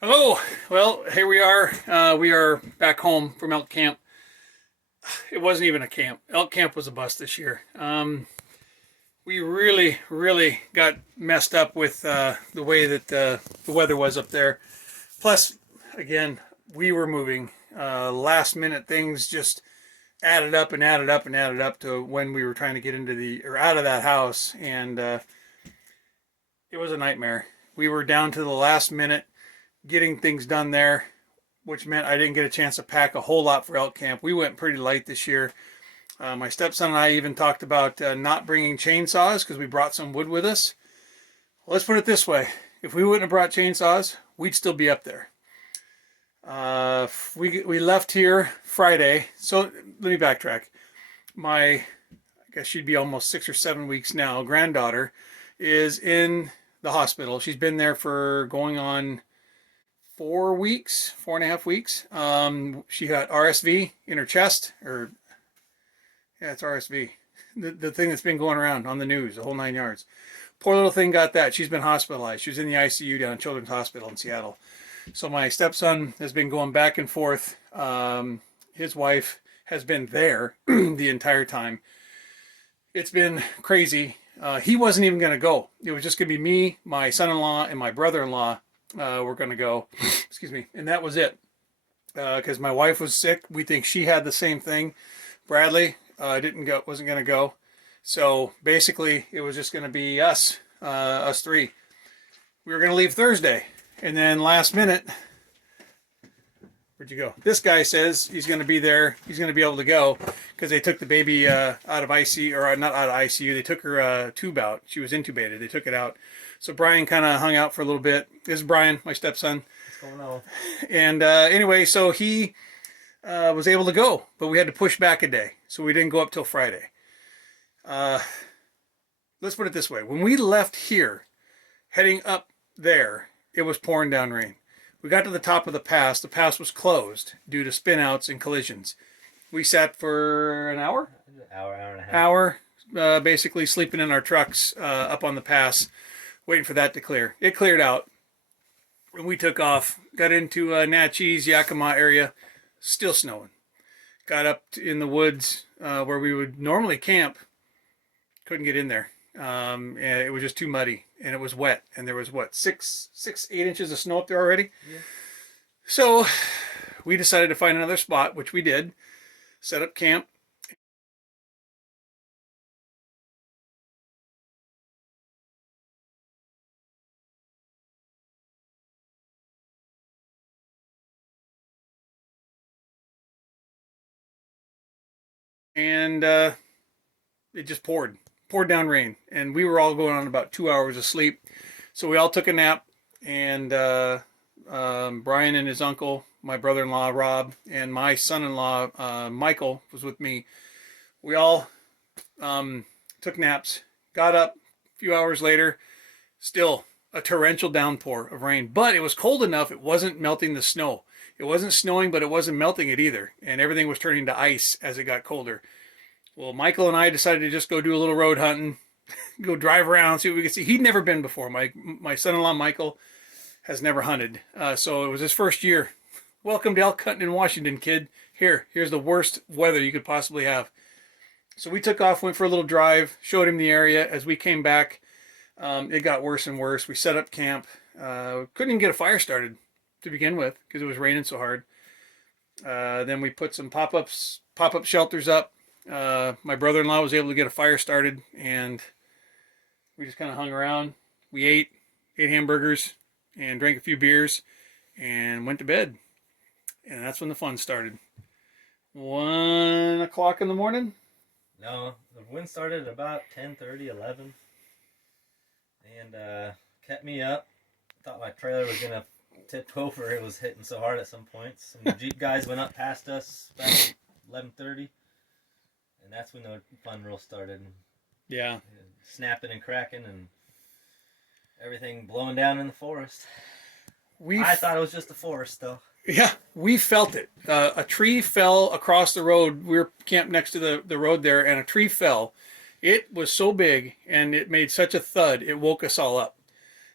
Hello. Well, here we are. We are back home from elk camp. It wasn't even a camp. Elk camp was a bust this year. We really got messed up with the way that the weather was up there. Plus, again, we were moving. Last minute things just added up and added up and added up to when we were trying to get into the or out of that house, and it was a nightmare. We were down to the last minute getting things done there, which meant I didn't get a chance to pack a whole lot for elk camp. We went pretty light this year. My stepson and I even talked about not bringing chainsaws because we brought some wood with us. Well, let's put it this way. If we wouldn't have brought chainsaws, we'd still be up there. We left here Friday. So let me backtrack. I guess she'd be almost 6 or 7 weeks now, granddaughter is in the hospital. She's been there for going on 4 weeks, 4.5 weeks. She got RSV in her chest, or yeah, it's RSV. The thing that's been going around on the news, the whole 9 yards. Poor little thing got that. She's been hospitalized. She was in the ICU down at Children's Hospital in Seattle. So my stepson has been going back and forth. His wife has been there the entire time. It's been crazy. He wasn't even going to go. It was just going to be me, my son-in-law, and my brother-in-law were going to go. Excuse me. And that was it. Because my wife was sick. We think she had the same thing. Bradley wasn't going to go. So basically, it was just going to be us three. We were going to leave Thursday. And then last minute, where'd you go? This guy says he's going to be there. He's going to be able to go because they took the baby out of ICU, or not out of ICU. They took her tube out. She was intubated. They took it out. So Brian kind of hung out for a little bit. This is Brian, my stepson. What's going on? And anyway, so he was able to go, but we had to push back a day. So we didn't go up till Friday. Let's put it this way. When we left here, heading up there, it was pouring down rain. We got to the top of the pass. The pass was closed due to spinouts and collisions. We sat for an hour? Hour and a half. Basically sleeping in our trucks up on the pass, waiting for that to clear. It cleared out. And we took off, got into Natchez, Yakima area, still snowing. Got up in the woods where we would normally camp, couldn't get in there. And it was just too muddy, and it was wet, and there was what, 8 inches of snow up there already. Yeah. So we decided to find another spot, which we did. Set up camp. And it just poured down rain, and we were all going on about 2 hours of sleep. So we all took a nap, and Brian and his uncle, my brother-in-law Rob, and my son-in-law Michael was with me. We all took naps, got up a few hours later, still a torrential downpour of rain, but it was cold enough it wasn't melting the snow. It wasn't snowing, but it wasn't melting it either, and everything was turning to ice as it got colder. Well, Michael and I decided to just go do a little road hunting, go drive around, see what we could see. He'd never been before. My son-in-law Michael has never hunted, so it was his first year. Welcome to elk hunting in Washington, kid. Here's the worst weather you could possibly have. So we took off, went for a little drive, showed him the area. As we came back, it got worse and worse. We set up camp. Couldn't even get a fire started to begin with because it was raining so hard. Then we put some pop-up shelters up. My brother-in-law was able to get a fire started, and we just kind of hung around. We ate hamburgers and drank a few beers and went to bed. And that's when the fun started. 1 o'clock in the morning. No, the wind started at about 10:30, 11, and kept me up. Thought my trailer was gonna tip over. It was hitting so hard at some points. Some Jeep guys went up past us about 11:30, and that's when the fun real started. Yeah. Snapping and cracking and everything blowing down in the forest. We I thought it was just the forest, though. Yeah, we felt it. A tree fell across the road. We were camped next to the road there, and a tree fell. It was so big, and it made such a thud, it woke us all up.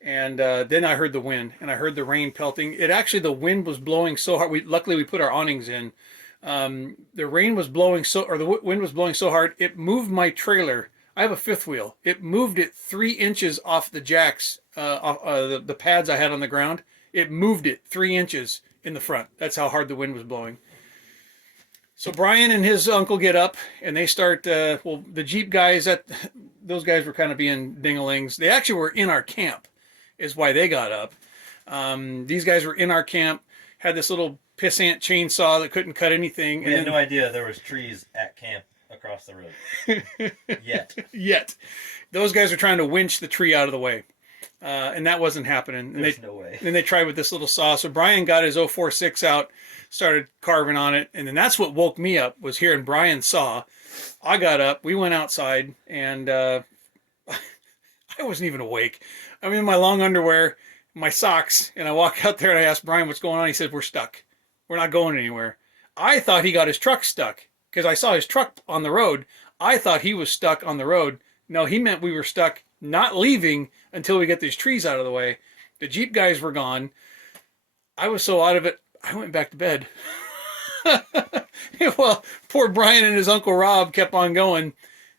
And then I heard the wind, and I heard the rain pelting. It actually, the wind was blowing so hard. Luckily we put our awnings in. The rain was blowing or the wind was blowing so hard, it moved my trailer. I have a fifth wheel. It moved it 3 inches off the jacks, off the pads I had on the ground. It moved it 3 inches in the front. That's how hard the wind was blowing. So Brian and his uncle get up and they start. The Jeep guys, those guys were kind of being dingalings. They actually were in our camp, is why they got up. These guys were in our camp, had this little pissant chainsaw that couldn't cut anything. We had no idea there was trees at camp across the road. Yet. Those guys are trying to winch the tree out of the way. And that wasn't happening. And There's no way. Then they tried with this little saw. So Brian got his 046 out, started carving on it. And then that's what woke me up, was hearing Brian's saw. I got up, we went outside, and I wasn't even awake. I'm in my long underwear, my socks, and I walk out there and I asked Brian what's going on. He said, we're stuck. We're not going anywhere. I thought he got his truck stuck because I saw his truck on the road. I thought he was stuck on the road. No, he meant we were stuck not leaving until we get these trees out of the way. The Jeep guys were gone. I was so out of it, I went back to bed. Well, poor Brian and his Uncle Rob kept on going.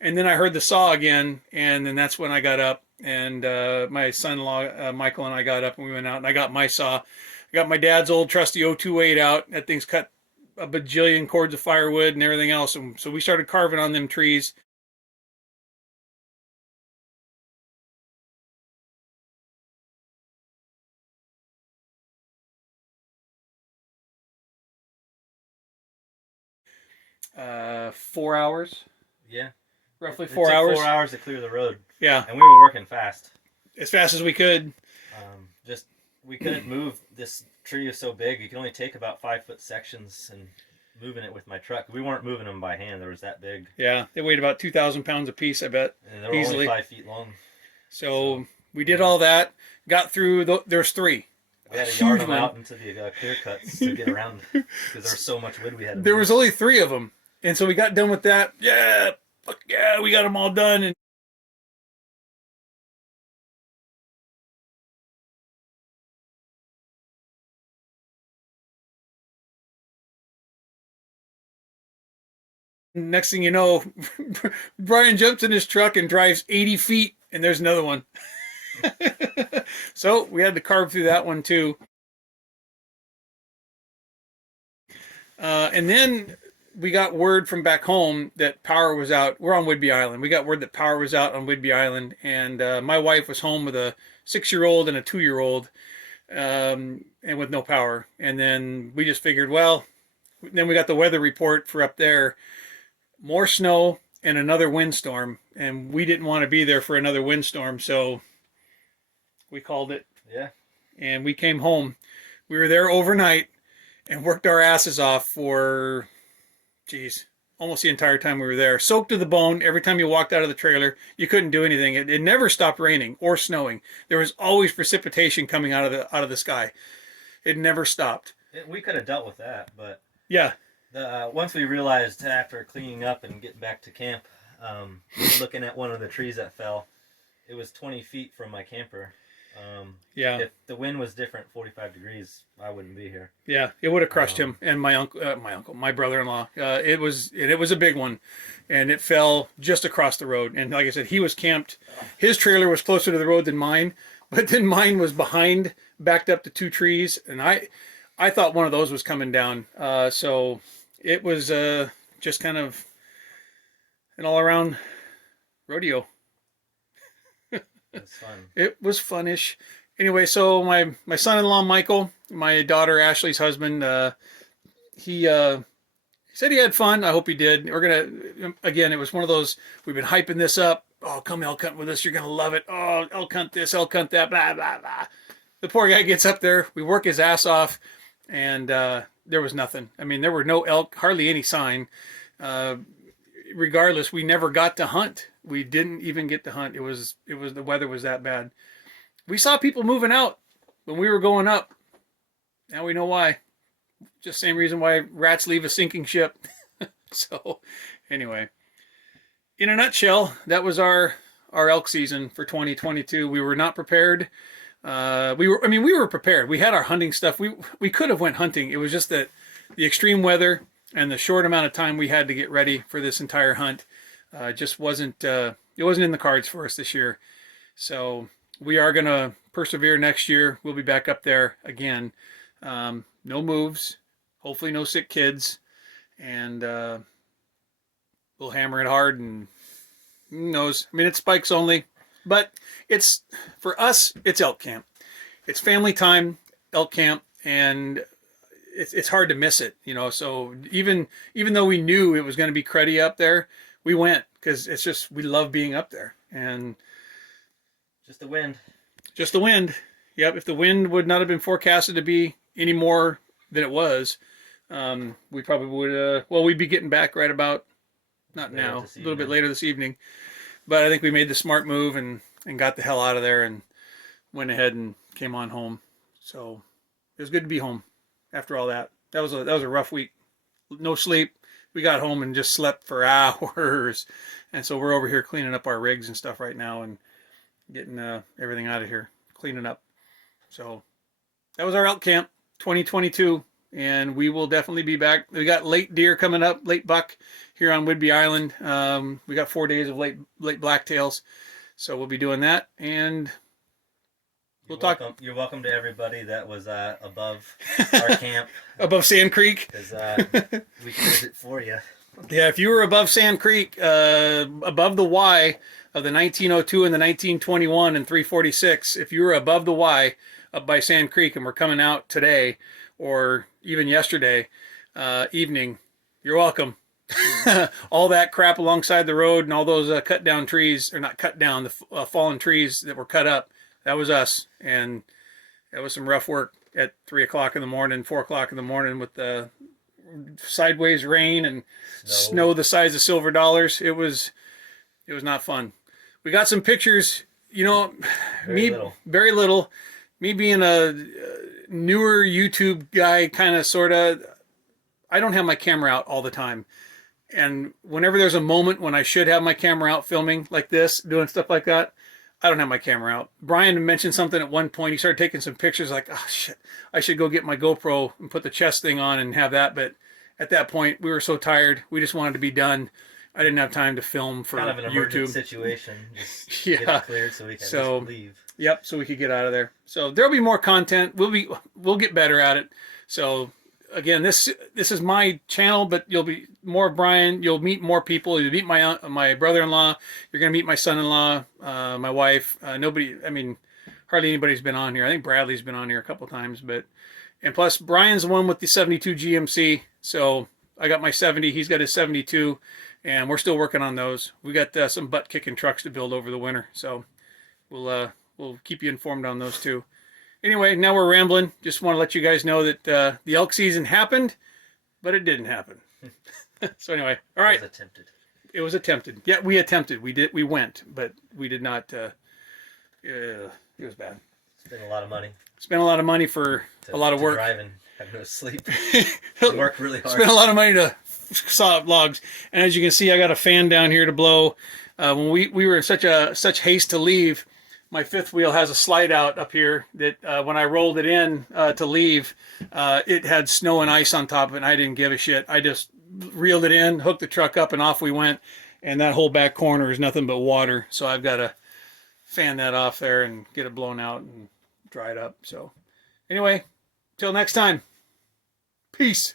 And then I heard the saw again, and then that's when I got up. And my son-in-law, Michael, and I got up and we went out, and I got my saw. I got my dad's old trusty 028 out. That thing's cut a bajillion cords of firewood and everything else. And so we started carving on them trees. Uh, 4 hours. Yeah. Roughly It 4 took hours. 4 hours to clear the road. Yeah. And we were working fast. As fast as we could. We couldn't move. This tree is so big, you can only take about 5-foot sections, and moving it with my truck. We weren't moving them by hand. They was that big. Yeah, they weighed about 2,000 pounds a piece, I bet. And they were easily. only 5 feet long. So we did all that. Got through. There's 3. We had to yard them out into the clear cuts to get around because there was so much wood we had. There was only 3 of them, and so we got done with that. Yeah, fuck yeah, we got them all done. And next thing you know, Brian jumps in his truck and drives 80 feet, and there's another one. So we had to carve through that one too. And then we got word from back home that power was out. We're on Whidbey Island. We got word that power was out on Whidbey Island, and my wife was home with a 6-year-old and a 2-year-old, and with no power. And then we just figured, well, then we got the weather report for up there. More snow and another windstorm, and we didn't want to be there for another windstorm, so we called it. Yeah. And we came home. We were there overnight and worked our asses off for, almost the entire time we were there. Soaked to the bone. Every time you walked out of the trailer, you couldn't do anything. It never stopped raining or snowing. There was always precipitation coming out of the sky. It never stopped. We could have dealt with that, but yeah. Once we realized after cleaning up and getting back to camp, looking at one of the trees that fell, it was 20 feet from my camper. Yeah. If the wind was different, 45 degrees, I wouldn't be here. Yeah, it would have crushed him and my brother-in-law. It was a big one, and it fell just across the road. And like I said, he was camped. His trailer was closer to the road than mine, but then mine was behind, backed up to 2 trees, and I thought one of those was coming down. So it was just kind of an all-around rodeo. It's fun. It was funnish. Anyway, so my son-in-law Michael, my daughter Ashley's husband, he said he had fun. I hope he did. We're gonna, again, it was one of those, we've been hyping this up. Oh, come elk hunt with us, you're gonna love it. Oh, elk hunt this, elk hunt that, blah blah blah. The poor guy gets up there. We work his ass off, and there was nothing. I mean, there were no elk, hardly any sign. Regardless, we never got to hunt. We didn't even get to hunt. It was the weather was that bad. We saw people moving out when we were going up. Now we know why. Just same reason why rats leave a sinking ship. So, anyway, in a nutshell, that was our our elk season for 2022. We were not prepared. We were prepared. We had our hunting stuff. We could have went hunting. It was just that the extreme weather and the short amount of time we had to get ready for this entire hunt just wasn't. It wasn't in the cards for us this year. So we are gonna persevere next year. We'll be back up there again. No moves. Hopefully, no sick kids, and we'll hammer it hard. And who knows? I mean, it's spikes only, but it's for us. It's elk camp. It's family time, elk camp, and it's hard to miss it. So even though we knew it was going to be cruddy up there, we went because it's just we love being up there and just the wind. Just the wind. Yep. If the wind would not have been forecasted to be any more than it was, we probably would. We'd be getting back right about not Later now, this a little bit evening. later this evening. But I think we made the smart move and got the hell out of there and went ahead and came on home. So it was good to be home after all that. That was a rough week. No sleep. We got home and just slept for hours. And so we're over here cleaning up our rigs and stuff right now and getting everything out of here, cleaning up. So that was our elk camp 2022, and we will definitely be back. We got late deer coming up, late buck here on Whidbey Island. We got 4 days of late blacktails, so we'll be doing that, and we'll talk You're welcome to everybody that was above our camp above Sand Creek. because we cleared it for you. Yeah, if you were above Sand Creek, above the Y of the 1902 and the 1921 and 346, if you were above the Y up by Sand Creek and we're coming out today or even yesterday evening, you're welcome. All that crap alongside the road and all those cut down trees, or not cut down, the fallen trees that were cut up, that was us. And that was some rough work at 3 o'clock in the morning, 4 o'clock in the morning with the sideways rain and snow the size of silver dollars. It was not fun. We got some pictures, very little. Me being a newer YouTube guy, kind of, sort of, I don't have my camera out all the time. And whenever there's a moment when I should have my camera out filming like this, doing stuff like that, I don't have my camera out. Brian mentioned something at one point. He started taking some pictures like, oh shit, I should go get my GoPro and put the chest thing on and have that. But at that point, we were so tired. We just wanted to be done. I didn't have time to film for kind of an emergent YouTube. Situation. Just Yeah. get it cleared so we can just leave. Yep, so we could get out of there. So there'll be more content. We'll get better at it. So again, this is my channel, but you'll be more of Brian. You'll meet more people. You'll meet my brother-in-law. You're gonna meet my son-in-law, my wife. Hardly anybody's been on here. I think Bradley's been on here a couple times, and plus Brian's the one with the 72 GMC. So I got my 70. He's got his 72, and we're still working on those. We got some butt-kicking trucks to build over the winter. So we'll keep you informed on those too. Anyway, now we're rambling. Just want to let you guys know that the elk season happened, but it didn't happen. So anyway, all right. It was attempted. Yeah, we attempted. We went, but we did not. It was bad. Spent a lot of money. Spent a lot of money for a lot of work. Drive and have no sleep. Work really hard. Spent a lot of money to saw up logs. And as you can see, I got a fan down here to blow. When we were in such haste to leave, my fifth wheel has a slide out up here that when I rolled it in to leave, it had snow and ice on top of it, and I didn't give a shit. I just reeled it in, hooked the truck up, and off we went. And that whole back corner is nothing but water. So I've got to fan that off there and get it blown out and dry it up. So anyway, till next time, peace.